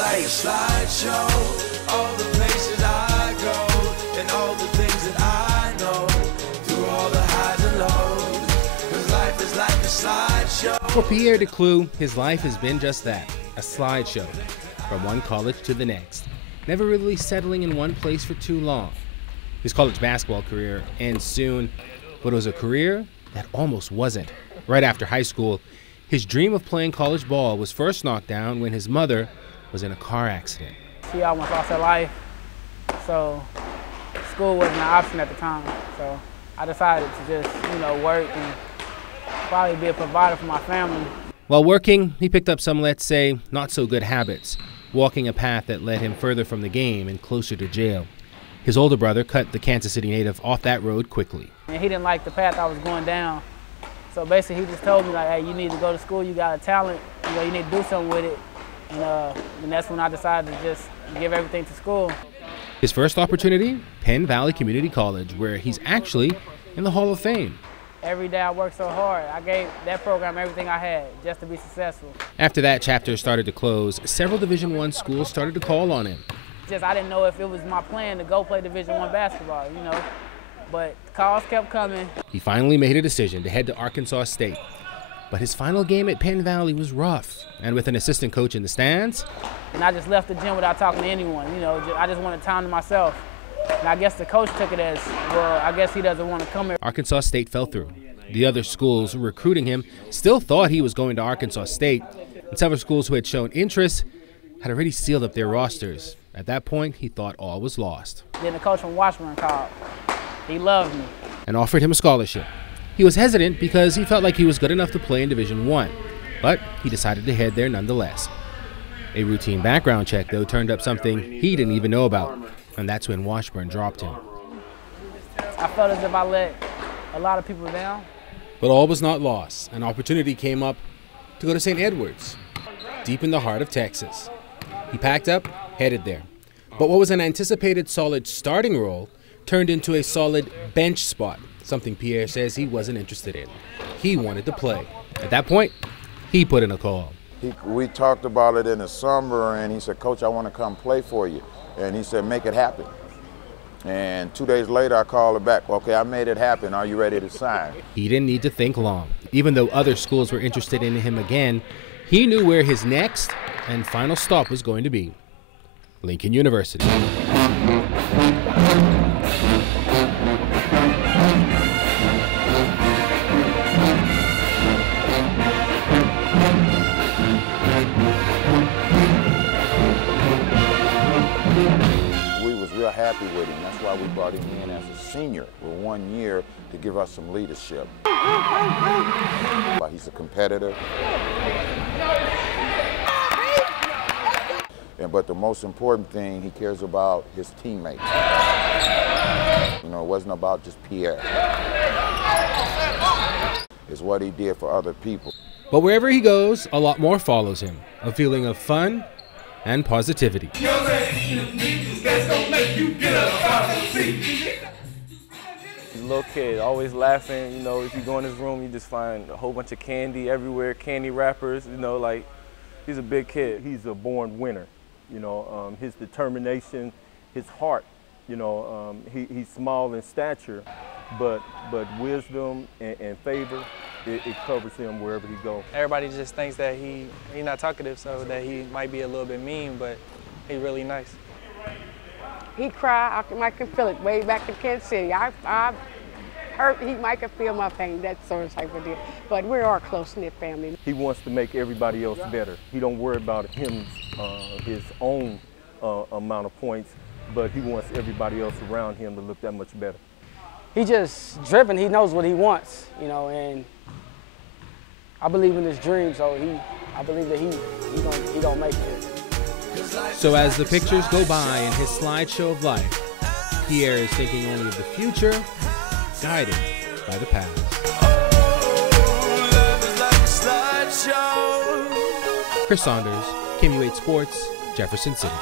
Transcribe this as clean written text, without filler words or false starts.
like a slideshow. All the places I go and all the things that I know, through all the highs and lows. 'Cause life is like a slideshow. For Pierre Declue, his life has been just that, a slideshow, from one college to the next, never really settling in one place for too long. His college basketball career ends soon, but it was a career that almost wasn't. Right after high school, his dream of playing college ball was first knocked down when his mother was in a car accident. She almost lost her life, so school wasn't an option at the time. So I decided to just, work and probably be a provider for my family. While working, he picked up some, let's say, not so good habits, walking a path that led him further from the game and closer to jail. His older brother cut the Kansas City native off that road quickly. And he didn't like the path I was going down. So basically he just told me, like, hey, you need to go to school, you got a talent, you need to do something with it. And that's when I decided to just give everything to school. His first opportunity, Penn Valley Community College, where he's actually in the Hall of Fame. Every day I worked so hard. I gave that program everything I had just to be successful. After that chapter started to close, several Division I schools started to call on him. I didn't know if it was my plan to go play Division I basketball, but calls kept coming. He finally made a decision to head to Arkansas State. But his final game at Penn Valley was rough, and with an assistant coach in the stands. And I just left the gym without talking to anyone, I just wanted time to myself. And I guess the coach took it as, well, I guess he doesn't want to come here. Arkansas State fell through. The other schools recruiting him still thought he was going to Arkansas State, and several schools who had shown interest had already sealed up their rosters. At that point, he thought all was lost. Then the coach from Washburn called. He loved me and offered him a scholarship. He was hesitant because he felt like he was good enough to play in Division I, but he decided to head there nonetheless. A routine background check, though, turned up something he didn't even know about, and that's when Washburn dropped him. I felt as if I let a lot of people down. But all was not lost. An opportunity came up to go to St. Edwards, deep in the heart of Texas. He packed up, headed there. But what was an anticipated solid starting role turned into a solid bench spot, something Pierre says he wasn't interested in. He wanted to play. At that point, he put in a call. We talked about it in the summer, and he said, Coach, I want to come play for you. And he said, make it happen. And 2 days later, I called her back. Okay, I made it happen. Are you ready to sign? He didn't need to think long. Even though other schools were interested in him again, he knew where his next and final stop was going to be: Lincoln University. Real happy with him. That's why we brought him in as a senior for 1 year to give us some leadership. He's a competitor. But the most important thing, he cares about his teammates. It wasn't about just Pierre. It's what he did for other people. But wherever he goes, a lot more follows him. A feeling of fun and positivity. He's a little kid, always laughing. If you go in his room, you just find a whole bunch of candy everywhere, candy wrappers. He's a big kid. He's a born winner. His determination, his heart. He's small in stature, but wisdom and favor, it covers him wherever he goes. Everybody just thinks that he's not talkative, so that he might be a little bit mean, but he's really nice. He cried, I can feel it way back in Kansas City. I hurt, he might can feel my pain, that sort of type of deal. But we are a close-knit family. He wants to make everybody else better. He don't worry about him, his own amount of points, but he wants everybody else around him to look that much better. He's just driven, he knows what he wants, and I believe in his dream, so I believe that he gonna make it. So as the pictures go by in his slideshow of life, Pierre is thinking only of the future, guided by the past. Chris Saunders, KMU8 Sports, Jefferson City.